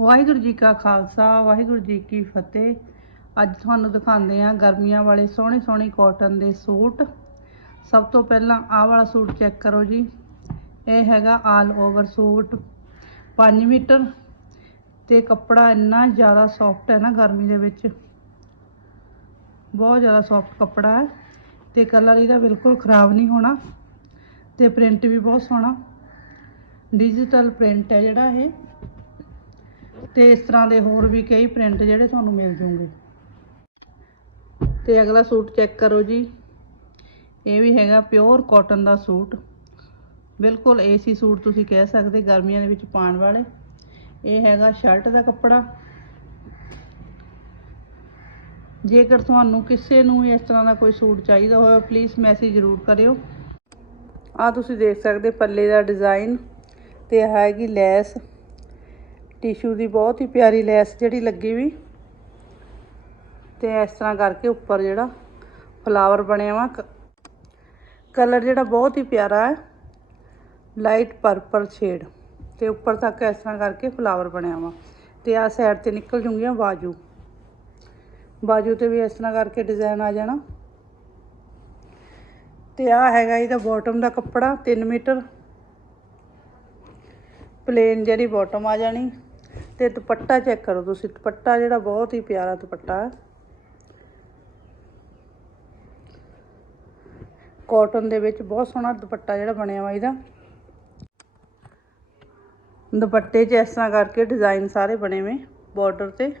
ਵਾਹਿਗੁਰੂ ਜੀ ਕਾ ਖਾਲਸਾ, ਵਾਹਿਗੁਰੂ ਜੀ ਕੀ ਫਤਿਹ। ਅੱਜ ਤੁਹਾਨੂੰ ਦਿਖਾਉਂਦੇ ਆ ਗਰਮੀਆਂ ਵਾਲੇ ਸੋਹਣੇ ਸੋਹਣੇ ਕਾਟਨ ਦੇ ਸੂਟ। ਸਭ ਤੋਂ ਪਹਿਲਾਂ ਆਹ ਵਾਲਾ ਸੂਟ ਚੈੱਕ ਕਰੋ ਜੀ। ਇਹ ਹੈਗਾ ਆਲ ਓਵਰ ਸੂਟ। 5 ਮੀਟਰ ਤੇ ਕੱਪੜਾ ਇੰਨਾ ਜ਼ਿਆਦਾ ਸੌਫਟ ਹੈ ਨਾ ਗਰਮੀ ਦੇ ਵਿੱਚ। ਬਹੁਤ ਜ਼ਿਆਦਾ ਸੌਫਟ ਕੱਪੜਾ ਹੈ ਤੇ ਕਲਰ ਇਹਦਾ ਬਿਲਕੁਲ ਖਰਾਬ ਨਹੀਂ ਹੋਣਾ ਤੇ ਪ੍ਰਿੰਟ ਵੀ ਬਹੁਤ ਸੋਹਣਾ। ਡਿਜੀਟਲ ਪ੍ਰਿੰਟ ਹੈ ਜਿਹੜਾ ਇਹ। ਤੇ ਇਸ ਤਰ੍ਹਾਂ ਦੇ ਹੋਰ ਵੀ ਕਈ ਪ੍ਰਿੰਟ ਜਿਹੜੇ ਤੁਹਾਨੂੰ ਮਿਲ ਜੂਗੇ ਤੇ ਅਗਲਾ ਸੂਟ ਚੈੱਕ ਕਰੋ ਜੀ। ਇਹ ਵੀ ਹੈਗਾ ਪਿਓਰ ਕਾਟਨ ਦਾ ਸੂਟ। ਬਿਲਕੁਲ ਏਸੀ ਸੂਟ ਤੁਸੀਂ ਕਹਿ ਸਕਦੇ ਗਰਮੀਆਂ ਦੇ ਵਿੱਚ ਪਾਉਣ ਵਾਲੇ। ਇਹ ਹੈਗਾ ਸ਼ਰਟ ਦਾ ਕੱਪੜਾ। ਜੇਕਰ ਤੁਹਾਨੂੰ ਕਿਸੇ ਨੂੰ ਵੀ ਇਸ ਤਰ੍ਹਾਂ ਦਾ ਕੋਈ ਸੂਟ ਚਾਹੀਦਾ ਹੋਵੇ ਪਲੀਜ਼ ਮੈਸੇਜ ਜ਼ਰੂਰ ਕਰਿਓ। ਆ ਤੁਸੀਂ ਦੇਖ ਸਕਦੇ ਪੱਲੇ ਦਾ ਡਿਜ਼ਾਈਨ ਤੇ ਹੈਗੀ ਲੈਸ। ਟਿਸ਼ੂ ਦੀ ਬਹੁਤ ਹੀ ਪਿਆਰੀ ਲੈਸ ਜਿਹੜੀ ਲੱਗੀ ਵੀ। ਤੇ ਇਸ ਤਰ੍ਹਾਂ ਕਰਕੇ ਉੱਪਰ ਜਿਹੜਾ ਫਲਾਵਰ ਬਣਿਆ ਵਾ। ਕਲਰ ਜਿਹੜਾ ਬਹੁਤ ਹੀ ਪਿਆਰਾ ਹੈ। ਲਾਈਟ ਪਰਪਲ ਸ਼ੇਡ ਤੇ ਉੱਪਰ ਤੱਕ ਇਸ ਤਰ੍ਹਾਂ ਕਰਕੇ ਫਲਾਵਰ ਬਣਿਆ ਵਾ। ਤੇ ਆ ਸਾਈਡ ਤੇ ਨਿਕਲ ਜੂਗੀਆਂ ਬਾਜੂ। ਬਾਜੂ ਤੇ ਵੀ ਇਸ ਤਰ੍ਹਾਂ ਕਰਕੇ ਡਿਜ਼ਾਈਨ ਆ ਜਾਣਾ। ਤੇ ਆ ਹੈਗਾ ਇਹਦਾ ਬਾਟਮ ਦਾ ਕੱਪੜਾ 3 ਮੀਟਰ। ਪਲੇਨ ਜਿਹੜੀ ਬਾਟਮ ਆ ਜਾਣੀ। ਤੇ ਦੁਪੱਟਾ ਚੈੱਕ ਕਰੋ ਤੁਸੀਂ। ਦੁਪੱਟਾ ਜਿਹੜਾ ਬਹੁਤ ਹੀ ਪਿਆਰਾ ਦੁਪੱਟਾ ਹੈ। ਕਾਟਨ ਦੇ ਵਿੱਚ ਬਹੁਤ ਸੋਹਣਾ ਦੁਪੱਟਾ ਜਿਹੜਾ ਬਣਿਆ ਵਾ ਇਹਦਾ। ਦੁਪੱਟੇ 'ਚ ਇਸ ਤਰ੍ਹਾਂ ਕਰਕੇ ਡਿਜ਼ਾਈਨ ਸਾਰੇ ਬਣੇ ਹੋਏ ਬਾਰਡਰ ਤੇ।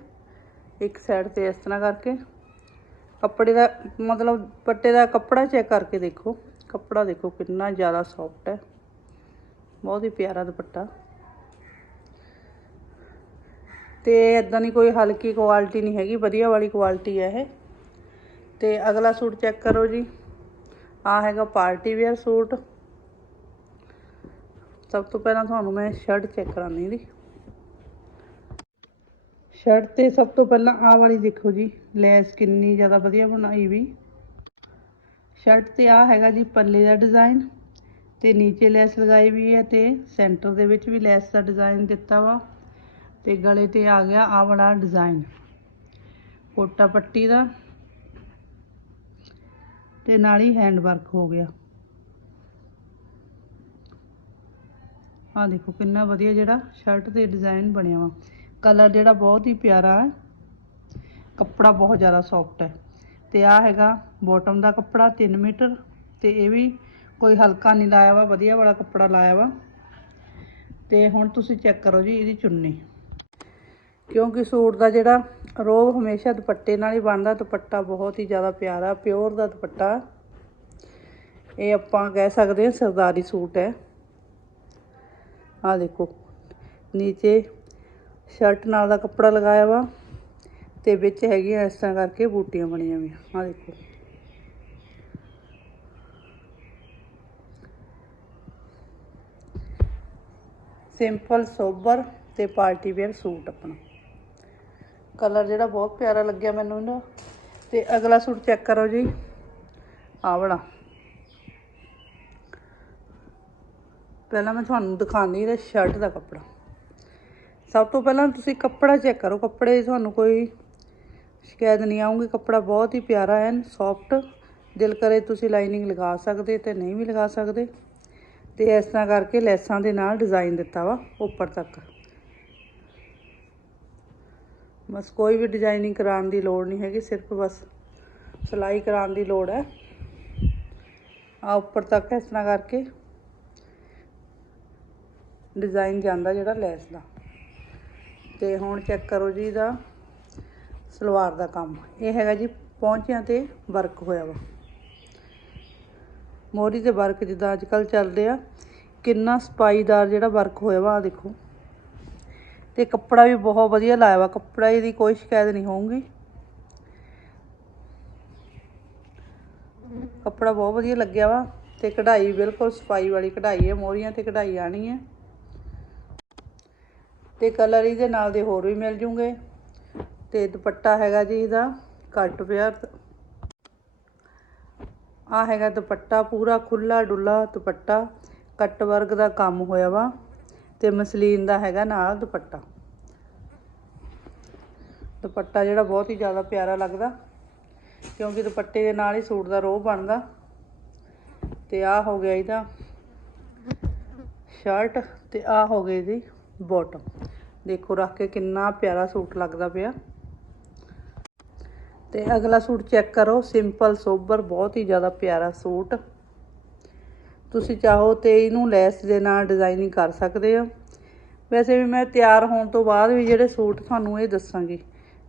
ਇੱਕ ਸਾਈਡ ਤੇ ਇਸ ਤਰ੍ਹਾਂ ਕਰਕੇ। ਕੱਪੜੇ ਦਾ ਮਤਲਬ ਦੁਪੱਟੇ ਦਾ ਕੱਪੜਾ ਚੈੱਕ ਕਰਕੇ ਦੇਖੋ। ਕੱਪੜਾ ਦੇਖੋ ਕਿੰਨਾ ਜ਼ਿਆਦਾ ਸੌਫਟ ਹੈ। ਬਹੁਤ ਹੀ ਪਿਆਰਾ ਦੁਪੱਟਾ। ਤੇ ਇਦਾਂ ਦੀ ਕੋਈ ਹਲਕੀ ਕੁਆਲਿਟੀ ਨਹੀਂ ਹੈਗੀ, ਵਧੀਆ ਵਾਲੀ ਕੁਆਲਿਟੀ ਹੈ ਇਹ। ਤੇ ਅਗਲਾ ਸੂਟ ਚੈੱਕ ਕਰੋ ਜੀ। ਆ ਹੈਗਾ ਪਾਰਟੀ ਵੇਅਰ ਸੂਟ। ਸਭ ਤੋਂ ਪਹਿਲਾਂ ਤੁਹਾਨੂੰ ਮੈਂ ਸ਼ਰਟ ਚੈੱਕ ਕਰਾਉਣੀ ਦੀ ਸ਼ਰਟ ਤੇ ਸਭ ਤੋਂ ਪਹਿਲਾਂ ਆਹ ਵਾਲੀ ਦੇਖੋ ਜੀ, ਲੈਸ ਕਿੰਨੀ ਜ਼ਿਆਦਾ ਵਧੀਆ ਬਣਾਈ ਵੀ। ਸ਼ਰਟ ਤੇ ਆ ਹੈਗਾ ਜੀ ਪੱਲੇ ਦਾ ਡਿਜ਼ਾਈਨ ਤੇ ਨੀਚੇ ਲੈਸ ਲਗਾਈ ਵੀ ਹੈ ਤੇ ਸੈਂਟਰ ਦੇ ਵਿੱਚ ਵੀ ਲੈਸ ਦਾ ਡਿਜ਼ਾਈਨ ਦਿੱਤਾ ਵਾ। ਤੇ ਗਲੇ ਤੇ ਆ ਗਿਆ ਆਹ ਵਾਲਾ ਡਿਜ਼ਾਈਨ ਕੋਟਾ ਪੱਟੀ ਦਾ ਤੇ ਨਾਲ ਹੀ ਹੈਂਡ ਵਰਕ ਹੋ ਗਿਆ। ਆ ਦੇਖੋ ਕਿੰਨਾ ਵਧੀਆ ਜਿਹੜਾ ਸ਼ਰਟ ਤੇ ਡਿਜ਼ਾਈਨ ਬਣਿਆ ਵਾ। ਕਲਰ ਜਿਹੜਾ ਬਹੁਤ ਹੀ ਪਿਆਰਾ ਹੈ। ਕੱਪੜਾ ਬਹੁਤ ਜ਼ਿਆਦਾ ਸੌਫਟ ਹੈ। ਤੇ ਆ ਹੈਗਾ ਬਾਟਮ ਦਾ ਕੱਪੜਾ 3 ਮੀਟਰ ਤੇ ਇਹ ਵੀ ਕੋਈ ਹਲਕਾ ਨਹੀਂ ਲਾਇਆ ਵਾ, ਵਧੀਆ ਵਾਲਾ ਕੱਪੜਾ ਲਾਇਆ ਵਾ। ਤੇ ਹੁਣ ਤੁਸੀਂ ਚੈੱਕ ਕਰੋ ਜੀ ਇਹਦੀ ਚੁੰਨੀ। ਕਿਉਂਕਿ ਸੂਟ ਦਾ ਜਿਹੜਾ ਰੋਬ ਹਮੇਸ਼ਾ ਦੁਪੱਟੇ ਨਾਲ ਹੀ ਬਣਦਾ, ਦੁਪੱਟਾ ਬਹੁਤ ਹੀ ਜ਼ਿਆਦਾ ਪਿਆਰਾ ਪਿਓਰ ਦਾ ਦੁਪੱਟਾ। ਇਹ ਆਪਾਂ ਕਹਿ ਸਕਦੇ ਹਾਂ ਸਰਦਾਰੀ ਸੂਟ ਹੈ। ਆ ਦੇਖੋ, ਨੀਚੇ ਸ਼ਰਟ ਨਾਲ ਦਾ ਕੱਪੜਾ ਲਗਾਇਆ ਵਾ ਤੇ ਵਿੱਚ ਹੈਗੀਆਂ ਇਸ ਤਰ੍ਹਾਂ ਕਰਕੇ ਬੂਟੀਆਂ ਬਣੀਆਂ ਵੀ ਆ ਦੇਖੋ। ਸਿੰਪਲ ਸੋਬਰ ਤੇ ਪਾਰਟੀ ਵੇਅਰ ਸੂਟ ਆਪਣਾ। ਕਲਰ ਜਿਹੜਾ ਬਹੁਤ ਪਿਆਰਾ ਲੱਗਿਆ ਮੈਨੂੰ ਇਹਦਾ ਤੇ ਅਗਲਾ ਸੂਟ ਚੈੱਕ ਕਰੋ ਜੀ। ਆਹ ਵਾਲਾ। ਪਹਿਲਾਂ ਮੈਂ ਤੁਹਾਨੂੰ ਦਿਖਾਉਂਦੀ ਇਹਦਾ ਸ਼ਰਟ ਦਾ ਕੱਪੜਾ। ਸਭ ਤੋਂ ਪਹਿਲਾਂ ਤੁਸੀਂ ਕੱਪੜਾ ਚੈੱਕ ਕਰੋ। ਕੱਪੜੇ ਤੁਹਾਨੂੰ ਕੋਈ ਸ਼ਿਕਾਇਤ ਨਹੀਂ ਆਉਂਗੀ ਕੱਪੜਾ ਬਹੁਤ ਹੀ ਪਿਆਰਾ ਹੈ ਸੌਫਟ ਦਿਲ ਕਰੇ ਤੁਸੀਂ ਲਾਈਨਿੰਗ ਲਗਾ ਸਕਦੇ ਤੇ ਨਹੀਂ ਵੀ ਲਗਾ ਸਕਦੇ। ਤੇ ਇਸ ਤਰ੍ਹਾਂ ਕਰਕੇ ਲੈਸਾਂ ਦੇ ਨਾਲ ਡਿਜ਼ਾਈਨ ਦਿੱਤਾ ਵਾ ਉੱਪਰ ਤੱਕ। ਬਸ ਕੋਈ ਵੀ ਡਿਜ਼ਾਈਨਿੰਗ ਕਰਾਉਣ ਦੀ ਲੋੜ ਨਹੀਂ ਹੈਗੀ, ਸਿਰਫ ਬਸ ਸਿਲਾਈ ਕਰਾਉਣ ਦੀ ਲੋੜ ਹੈ। ਆ ਉੱਪਰ ਤੱਕ ਇਸ ਤਰ੍ਹਾਂ ਕਰਕੇ ਡਿਜ਼ਾਈਨ ਜਾਂਦਾ ਜਿਹੜਾ ਲੈਸ ਦਾ। ਤੇ ਹੁਣ ਚੈੱਕ ਕਰੋ ਜੀ ਇਹਦਾ ਸਲਵਾਰ ਦਾ ਕੰਮ। ਇਹ ਹੈਗਾ ਜੀ ਪਹੁੰਚਿਆਂ ਤੇ ਵਰਕ ਹੋਇਆ ਵਾ। ਮੋਰੀ ਤੇ ਵਰਕ ਜਿੱਦਾਂ ਅੱਜ ਕੱਲ ਚੱਲਦੇ ਆ, ਕਿੰਨਾ ਸਪਾਈਦਾਰ ਜਿਹੜਾ ਵਰਕ ਹੋਇਆ ਵਾ ਆ ਦੇਖੋ। ਤੇ ਕੱਪੜਾ ਵੀ ਬਹੁਤ ਵਧੀਆ ਲਾਇਆ ਵਾ, ਕੱਪੜਾ ਇਹਦੀ ਕੋਈ ਸ਼ਿਕਾਇਤ ਨਹੀਂ ਹੋਊਗੀ। ਕੱਪੜਾ ਬਹੁਤ ਵਧੀਆ ਲੱਗਿਆ ਵਾ, ਤੇ ਕਢਾਈ ਬਿਲਕੁਲ ਸਫ਼ਾਈ ਵਾਲੀ ਕਢਾਈ ਹੈ, ਮੋਰੀਆਂ ਤੇ ਕਢਾਈ ਆਣੀ ਹੈ। ਤੇ ਕਲਰ ਇਹਦੇ ਨਾਲ ਦੇ ਹੋਰ ਵੀ ਮਿਲ ਜੂਗੇ, ਤੇ ਦੁਪੱਟਾ ਹੈਗਾ ਜੀ ਇਹਦਾ, ਘੱਟ ਪਿਆ। ਆ ਹੈਗਾ ਦੁਪੱਟਾ ਪੂਰਾ ਖੁੱਲਾ ਡੁੱਲਾ ਦੁਪੱਟਾ, ਕੱਟ ਵਰਗ ਦਾ ਕੰਮ ਹੋਇਆ ਵਾ। ਤੇ ਮਸਲੀਨ ਦਾ ਹੈਗਾ ਨਾਲ ਦੁਪੱਟਾ। ਦੁਪੱਟਾ ਜਿਹੜਾ ਬਹੁਤ ਹੀ ਜ਼ਿਆਦਾ ਪਿਆਰਾ ਲੱਗਦਾ, ਕਿਉਂਕਿ ਦੁਪੱਟੇ ਦੇ ਨਾਲ ਹੀ ਸੂਟ ਦਾ ਰੋਹ ਬਣਦਾ। ਤੇ ਆਹ ਹੋ ਗਿਆ ਇਹਦਾ ਸ਼ਰਟ ਤੇ ਆਹ ਹੋ ਗਈ ਇਹਦੀ ਬਾਟਮ ਦੇਖੋ ਰੱਖ ਕੇ ਕਿੰਨਾ ਪਿਆਰਾ ਸੂਟ ਲੱਗਦਾ ਪਿਆ। ਤੇ ਅਗਲਾ ਸੂਟ ਚੈੱਕ ਕਰੋ ਸਿੰਪਲ ਸੋਬਰ, ਬਹੁਤ ਹੀ ਜ਼ਿਆਦਾ ਪਿਆਰਾ ਸੂਟ। ਤੁਸੀਂ ਚਾਹੋ ਤੇ ਇਹਨੂੰ ਲੈਸ ਦੇ ਨਾਲ ਡਿਜ਼ਾਈਨਿੰਗ ਕਰ ਸਕਦੇ ਹੋ। ਵੈਸੇ ਵੀ ਮੈਂ ਤਿਆਰ ਹੋਣ ਤੋਂ ਬਾਅਦ ਵੀ ਜਿਹੜੇ ਸੂਟ ਤੁਹਾਨੂੰ ਇਹ ਦੱਸਾਂਗੀ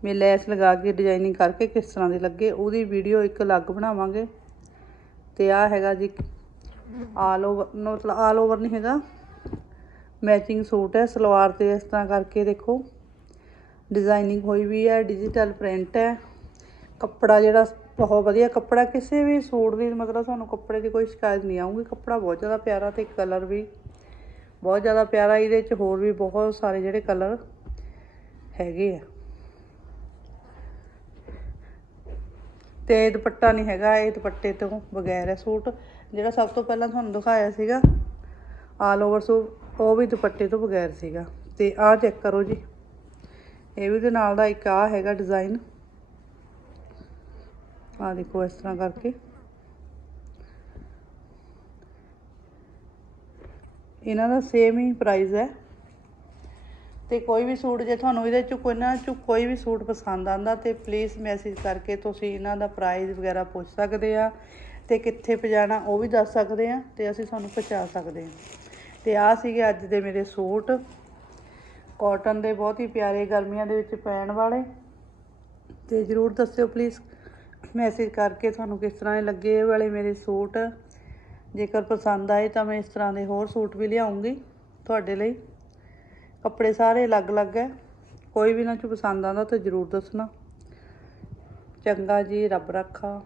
ਮੈਂ ਲੈਸ ਲਗਾ ਕੇ ਡਿਜ਼ਾਈਨਿੰਗ ਕਰਕੇ ਕਿਸ ਤਰ੍ਹਾਂ ਦੀ ਲੱਗੇ, ਉਹਦੀ ਵੀਡੀਓ ਇੱਕ ਅਲੱਗ ਬਣਾਵਾਂਗੇ। ਤੇ ਆ ਹੈਗਾ ਜੀ ਆਲ ਓਵਰ ਮਤਲਬ ਆਲ ਓਵਰ ਨਹੀਂ ਹੈਗਾ ਮੈਚਿੰਗ ਸੂਟ ਹੈ, ਸਲਵਾਰ ਤੇ ਇਸ ਤਰ੍ਹਾਂ ਕਰਕੇ ਦੇਖੋ। ਡਿਜ਼ਾਈਨਿੰਗ ਹੋਈ ਵੀ ਹੈ ਡਿਜੀਟਲ ਪ੍ਰਿੰਟ ਹੈ, ਕੱਪੜਾ ਜਿਹੜਾ ਬਹੁਤ ਵਧੀਆ ਕੱਪੜਾ, ਕਿਸੇ ਵੀ ਸੂਟ ਦੀ ਮਤਲਬ ਤੁਹਾਨੂੰ ਕੱਪੜੇ ਦੀ ਕੋਈ ਸ਼ਿਕਾਇਤ ਨਹੀਂ ਆਊਗੀ। ਕੱਪੜਾ ਬਹੁਤ ਜ਼ਿਆਦਾ ਪਿਆਰਾ ਤੇ ਕਲਰ ਵੀ ਬਹੁਤ ਜ਼ਿਆਦਾ ਪਿਆਰਾ, ਇਹਦੇ ਚ ਹੋਰ ਵੀ ਬਹੁਤ ਸਾਰੇ ਜਿਹੜੇ ਕਲਰ ਹੈਗੇ ਆ। ਤੇ ਦੁਪੱਟਾ ਨਹੀਂ ਹੈਗਾ, ਇਹ ਦੁਪੱਟੇ ਤੋਂ ਬਗੈਰ ਹੈ ਸੂਟ। ਜਿਹੜਾ ਸਭ ਤੋਂ ਪਹਿਲਾਂ ਤੁਹਾਨੂੰ ਦਿਖਾਇਆ ਸੀਗਾ ਆਲ ਓਵਰ ਸੂਟ, ਉਹ ਵੀ ਦੁਪੱਟੇ ਤੋਂ ਬਗੈਰ ਸੀਗਾ। ਤੇ ਆਹ ਚੈੱਕ ਕਰੋ ਜੀ। ਇਹ ਵੀ ਦੇ ਨਾਲ ਦਾ ਇੱਕ ਆ ਹੈਗਾ ਡਿਜ਼ਾਈਨ ਆ ਦੇਖੋ ਇਸ ਤਰ੍ਹਾਂ ਕਰਕੇ। ਇਹਨਾਂ ਦਾ ਸੇਮ ਹੀ ਪ੍ਰਾਈਸ ਹੈ। ਤੇ ਕੋਈ ਵੀ ਸੂਟ ਜੇ ਤੁਹਾਨੂੰ ਇਹਦੇ ਚ ਕੋਈ ਨਾ ਚ ਕੋਈ ਵੀ ਸੂਟ ਪਸੰਦ ਆਂਦਾ ਤੇ ਪਲੀਜ਼ ਮੈਸੇਜ ਕਰਕੇ ਤੁਸੀਂ ਇਹਨਾਂ ਦਾ ਪ੍ਰਾਈਸ ਵਗੈਰਾ ਪੁੱਛ ਸਕਦੇ ਆ ਤੇ ਕਿੱਥੇ ਪਜਾਣਾ ਉਹ ਵੀ ਦੱਸ ਸਕਦੇ ਆ ਤੇ ਅਸੀਂ ਤੁਹਾਨੂੰ ਪਹੁੰਚਾ ਸਕਦੇ ਆ। ਤੇ ਆ ਸੀਗੇ ਅੱਜ ਦੇ ਮੇਰੇ ਸੂਟ। ਕਾਟਨ ਦੇ ਬਹੁਤ ਹੀ ਪਿਆਰੇ ਗਰਮੀਆਂ ਦੇ ਵਿੱਚ ਪੈਣ ਵਾਲੇ। ਤੇ ਜਰੂਰ ਦੱਸਿਓ ਪਲੀਜ਼ ਮੈਸੇਜ ਕਰਕੇ ਤੁਹਾਨੂੰ ਕਿਸ ਤਰ੍ਹਾਂ ਦੇ ਲੱਗੇ ਇਹ ਵਾਲੇ ਮੇਰੇ ਸੂਟ। ਜੇਕਰ ਪਸੰਦ ਆਏ ਤਾਂ ਮੈਂ ਇਸ ਤਰ੍ਹਾਂ ਦੇ ਹੋਰ ਸੂਟ ਵੀ ਲਿਆਉਂਗੀ ਤੁਹਾਡੇ ਲਈ। ਕੱਪੜੇ ਸਾਰੇ ਅਲੱਗ-ਅਲੱਗ ਹੈ। ਕੋਈ ਵੀ ਨਾ ਚ ਪਸੰਦ ਆਉਂਦਾ ਤਾਂ ਜਰੂਰ ਦੱਸਣਾ। ਚੰਗਾ ਜੀ, ਰੱਬ ਰੱਖਾ।